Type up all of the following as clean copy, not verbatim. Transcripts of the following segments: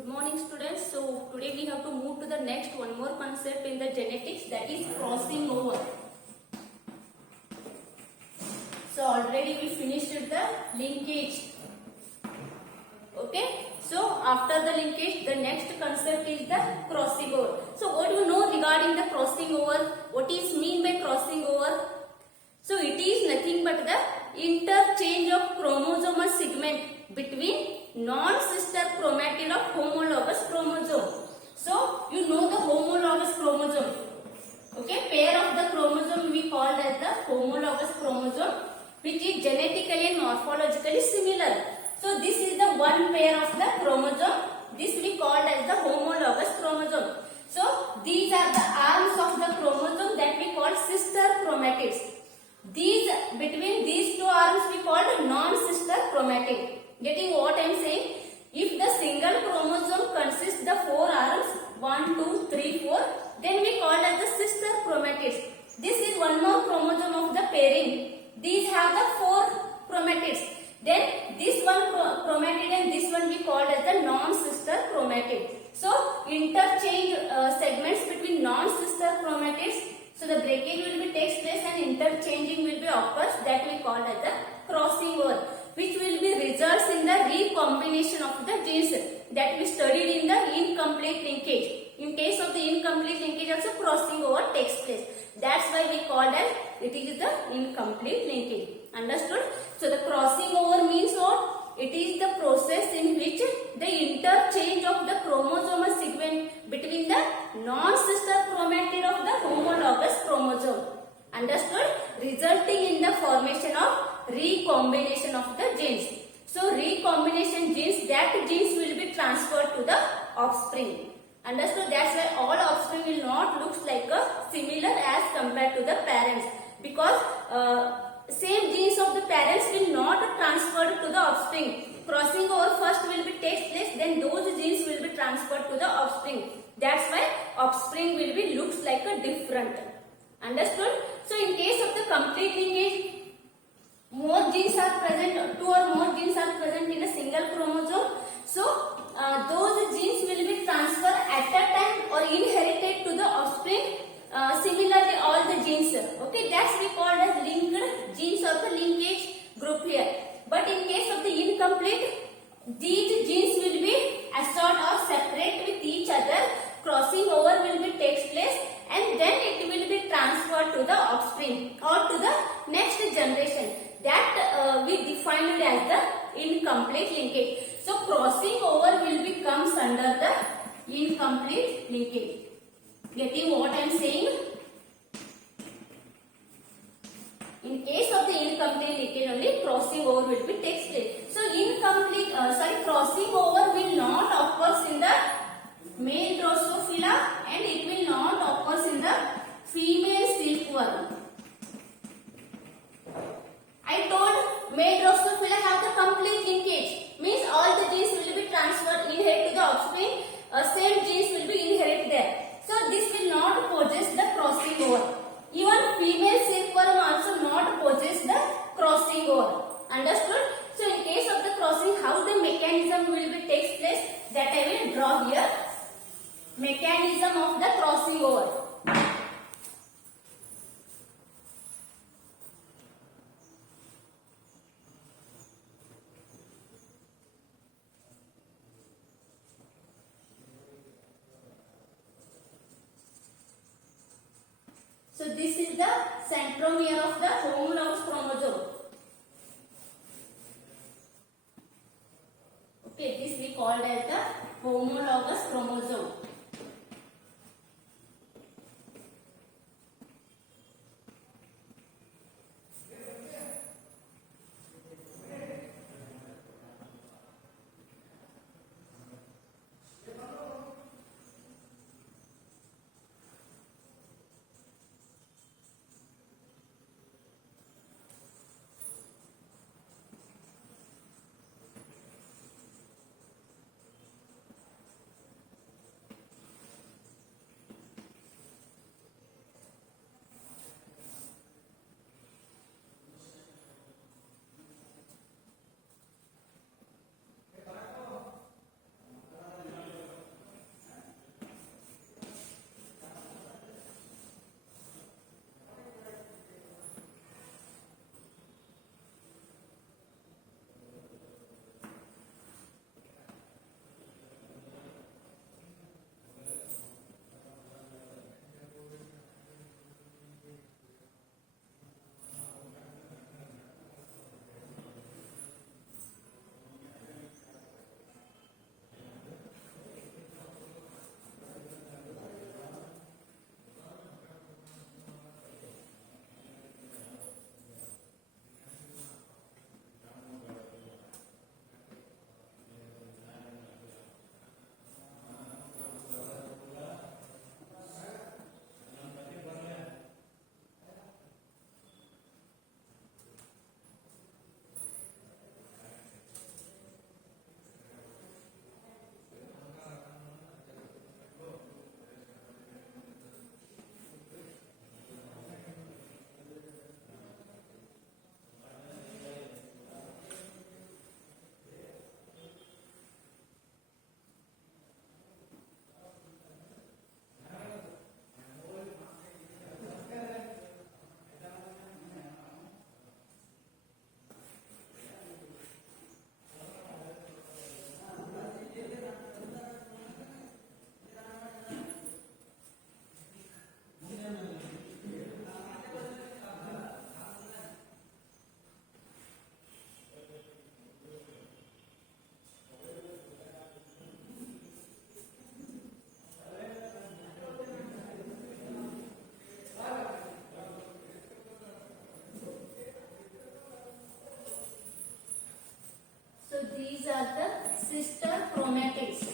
Good morning students. So today we have to move to the next one more concept in the genetics, that is crossing over. So already we finished the linkage. Okay. So after the linkage the next concept is the crossing over. So what do you know regarding the crossing over? What is mean by crossing over? So it is nothing but the interchange of chromosomal segment between non-sister chromatid of homologous chromosome. So you know the homologous chromosome. Okay, pair of the chromosome we called as the homologous chromosome, which is genetically and morphologically similar. So this is the one pair of the chromosome. This we called as the homologous chromosome. So these are the arms of the chromosome that we call sister chromatids. Between these two arms we called non-sister chromatid. Getting what I am saying? If the single chromosome consists the four arms 1, 2, 3, 4, then we call as the sister chromatids. This is one more chromosome of the pairing. These have the four chromatids. Then this one chromatid and this one we call as the non-sister chromatid. So interchange segments between non-sister chromatids. So the breakage will be takes place and interchanging will be occurs, that we call as the crossing over, which will be results in the recombination of the genes that we studied in the incomplete linkage. In case of the incomplete linkage also crossing over takes place. That's why we called as it is the incomplete linkage. Understood? So the crossing over means what? It is the process in which the interchange of the chromosomal segment between the non-sister chromatid of the homologous chromosome. Understood? Resulting in the formation of recombination of the genes. So recombination genes, that genes will be transferred to the offspring. Understood? That's why all offspring will not look like similar as compared to the parents, because same genes of the parents will not transferred to the offspring. Crossing over first will be takes place, then those genes will be transferred to the offspring. That's why offspring will be looks like a different. Understood? So in case of the complete linkage, more genes are present, two or more genes are present in a single chromosome. So those genes will be transferred at a time or inherited to the offspring. Similarly all the genes, okay, that's we called as linked genes or the linkage group here. But in case of the incomplete, these genes will be sort of separate with each other. Crossing over will be takes place and then it will be transferred to the offspring or to the next generation. That we defined as the incomplete linkage. So crossing over will be comes under the incomplete linkage. Getting what I am saying? In case of the incomplete linkage only crossing over will be takes place. So crossing over will not occurs in the male Drosophila and it will not occurs in the female silkworm. I told male Drosophila have the complete linkage, means all the genes will be transferred inherit to the offspring. Same genes will be inherit there. So this will not possess the crossing over. Even female silkworm also not possess the crossing over. Understood? So in case of the crossing, how the mechanism will be takes place, that I will draw here. Mechanism of the crossing over. So this is the centromere of the homologous chromosome. Okay, this we called as the homologous chromosome. sister chromatids.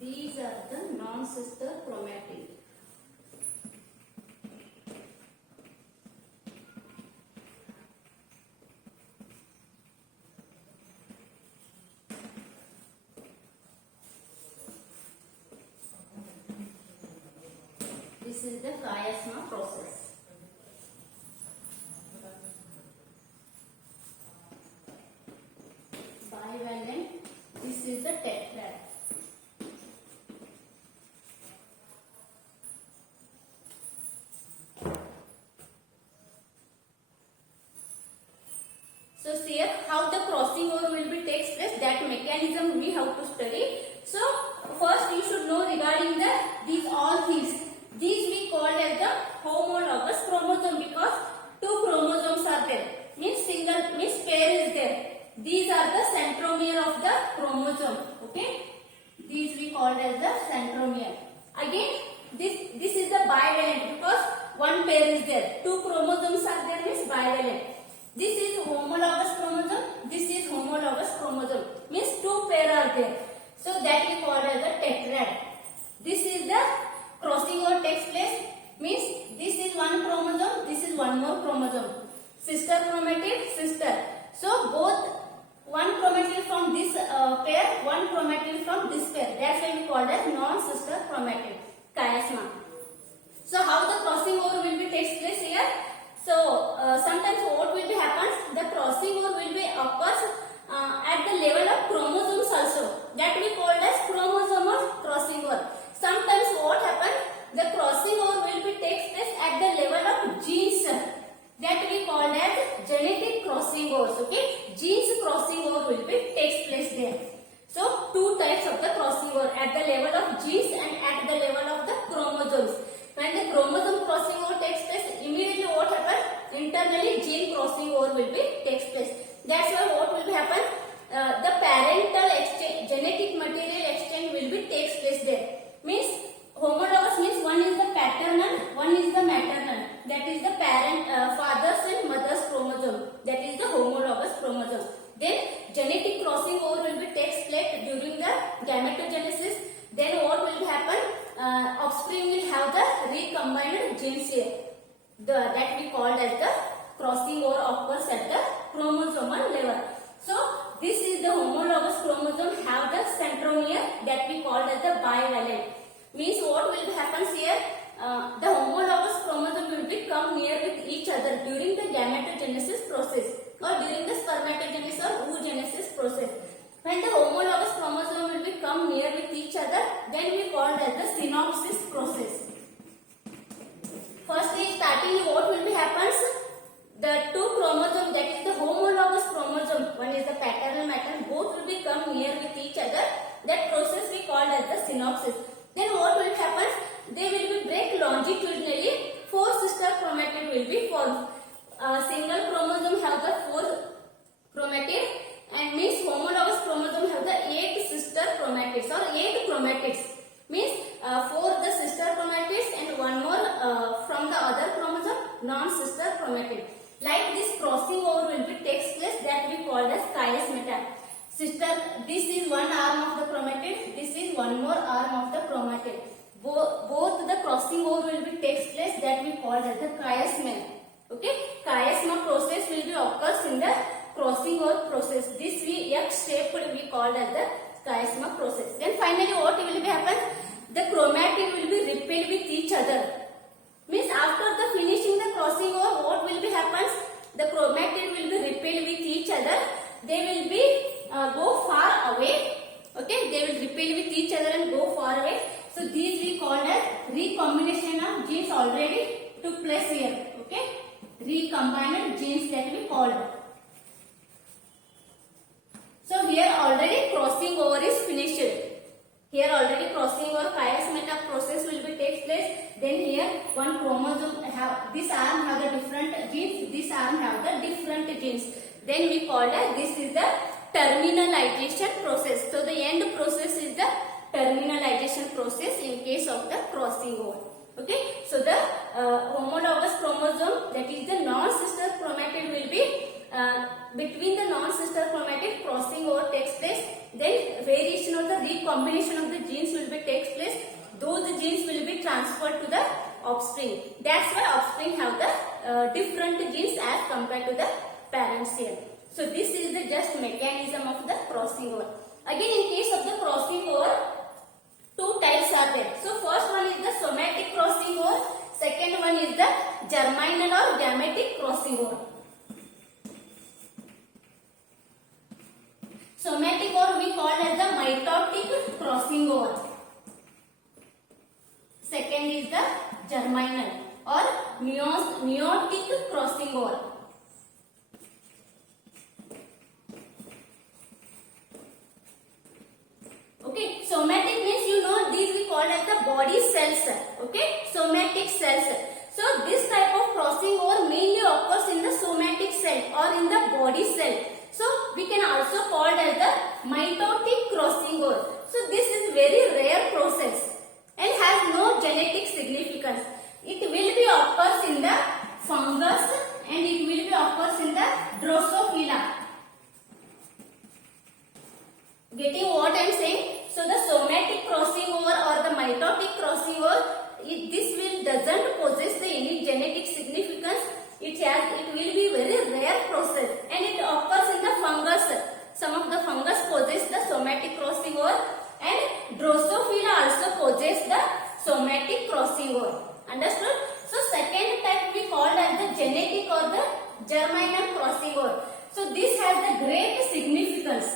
These are the non-sister chromatids. This is the chiasma process. Bivalent. This is the tetrad. So here how the crossing over will be takes place, that mechanism we have to study. So first you should know regarding these all things. These we call as the homologous chromosome because two chromosomes are there. Means pair is there. These are the centromere of the chromosome. Okay. These we call as the centromere. Again, this is the bivalent because one pair is there. Two chromosomes are there, means bivalent. This is homologous chromosome. This is homologous chromosome. Means two pair are there. So that we call as the tetrad. This is the crossing over takes place. Means this is one chromosome. This is one more chromosome. Sister chromatid, sister. So both one chromatid from this pair, one chromatid from this pair. That's why we call as non-sister chromatid. Chiasma. So how the crossing over will be takes place here? So sometimes what will be happens, the crossing over will be occurs at the level of chromosomes also. That we call as chromosomal crossing over. Sometimes what happens, the crossing over will be takes place at the level of genes. That we call as genetic crossing overs. Okay, genes crossing over will be takes place there. So two types of the crossing over, at the level of genes and at the level of the chromosomes. When the chromosome crossing over takes place, immediately what happens? Internally gene crossing over will be takes place. That's why what will happen? The parental exchange, genetic material exchange will be takes place there. Means homologous means one is the paternal, one is the maternal. That is the parent, father's and mother's chromosome. That is the homologous chromosome. Then genetic crossing over will be takes place during the gametogenesis. Then what will happen? Offspring will have the recombined genes here. That we called as the crossing over occurs at the chromosomal level. So this is the homologous chromosome have the centromere that we called as the bivalent. Means what will happen here? The homologous chromosome will become near with each other during the gametogenesis process or during the spermatogenesis or oogenesis process. When the homologous chromosome will become near with each other, then we call it as the synopsis process. Firstly, starting what will be happens? The two chromosomes, that is the homologous chromosome, one is the paternal maternal, both will become near with each other. That process we call as the synopsis. Then what will happen? They will be break longitudinally. Four sister chromatid will be formed. Single chromosome have the four chromatid, and means homologous chromosome have the 8 sister chromatids or 8 chromatids. Means 4 the sister chromatids and one more from the other chromosome non-sister chromatid. Like this crossing over will be takes place, that we call as chiasmata. Sister, this is one arm of the chromatid, this is one more arm of the chromatid. Both the crossing over will be takes place, that we call as the chiasma. Okay, chiasma process will be occurs in the crossing over process. This X-shaped we call as the chiasma process. Then finally what will be happen? The chromatid will be repelled with each other. Means after the finishing the crossing over, what will be happens? The chromatid will be repelled with each other. They will be go far away. Okay, they will repel with each other and go far away. So these we call as recombination of genes already took place here. Okay, recombined genes that we called. So here already crossing over is finished. Here already crossing over chiasmatic process will be takes place. Then here one chromosome have, this arm have the different genes, this arm have the different genes. Then we call that this is the terminalization process. So the end process is the terminalization process in case of the crossing over. Okay, so the homologous chromosome, that is the non-sister chromatid will be between the non-sister chromatid crossing over takes place. Then variation or the recombination of the genes will be takes place. Those genes will be transferred to the offspring. That's why offspring have the different genes as compared to the parents here. So this is the just mechanism of the crossing over. Again, in case of the crossing over, two types are there. So first one is the somatic crossing over. Second one is the germinal or gametic crossing over. Somatic or we call as the mitotic crossing over. Second is the germinal or meiotic crossing over. Okay, somatic means these we call as the body cells. Okay, somatic cells. So this type of crossing over mainly occurs in the somatic cell or in the body cell. So we can also call it as the mitotic crossing over. So this is very rare process and has no genetic significance. It will be occurs in the fungus and it will be occurs in the Drosophila. Getting what I am saying? So the somatic crossing over or the mitotic crossing over, this doesn't possess any genetic significance. It will be very rare process and it occurs in the fungus. Some of the fungus possess the somatic crossing over and Drosophila also possess the somatic crossing over. Understood? So second type we call as the genetic or the germinal crossing over. So this has the great significance.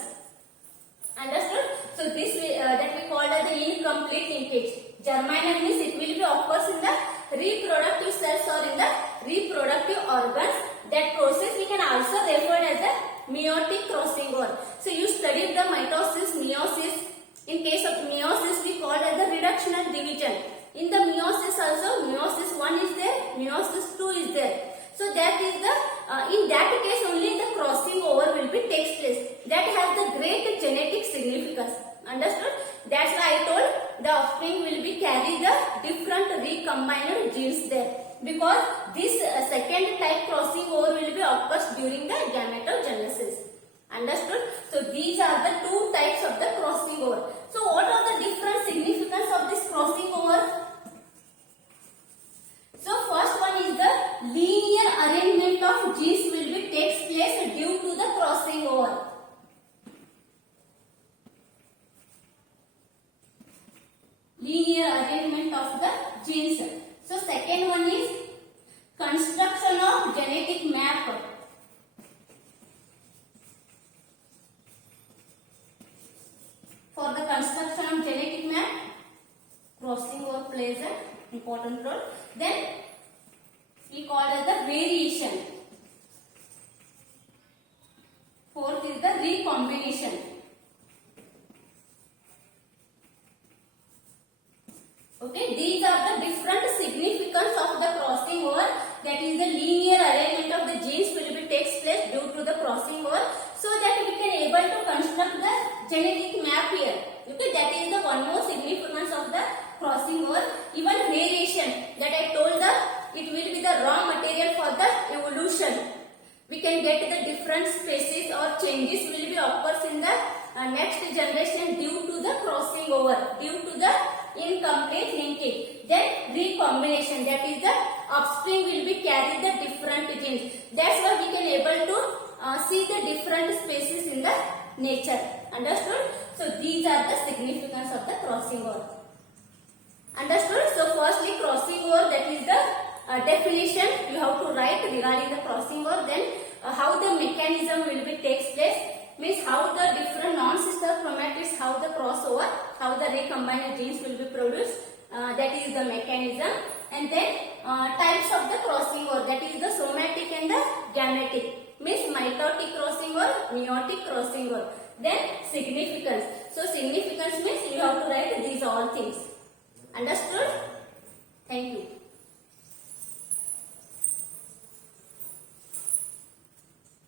Understood? So this that we call as the incomplete linkage. Germinal means it will be occurs in the reproductive cells or in the reproductive organs. That process we can also refer as the meiotic crossing over. So you studied the mitosis, meiosis. In case of meiosis, we call as the reductional division. In the meiosis also, meiosis 1 is there, meiosis 2 is there. So that is the in that case only the crossing over will be takes place. That has the great genetic significance. Understood? That's why I told the offspring will be carry the different recombined genes there. Because this second type crossing over will be occurs during the gametogenesis. Understood? So these are the two types of the crossing over. So what are the different significance of this crossing over? So first one is the linear arrangement of genes will be takes place due to the crossing over. Linear arrangement of the genes. So second one is construction of genetic map. For the construction of genetic map, crossing over plays an important role. Then we call it the variation. Fourth is the recombination. Okay, these are the different significance of the crossing over. That is the linear arrangement of the genes will be takes place due to the crossing over, so that we can able to construct the genetic map here. Okay, that is the one more significance of the crossing over. Even variation that I told it will be the raw material for the evolution. We can get the different species or changes will be occurs in the next generation due to the crossing over, due to the incomplete linkage. Then recombination, that is the offspring will be carry the different genes. That's why we can able to see the different species in the nature. Understood? So these are the significance of the crossing over. Understood? So firstly crossing over, that is the definition you have to write regarding the crossing over. Then how the mechanism will be takes place, means how the different non-sister chromatids, how the crossover, how the recombined genes will be produced, that is the mechanism. And then types of the crossing over, that is the somatic and the gametic, means mitotic crossing over, meiotic crossing over. Then significance. So significance means you have to write these all things. Understood? Thank you.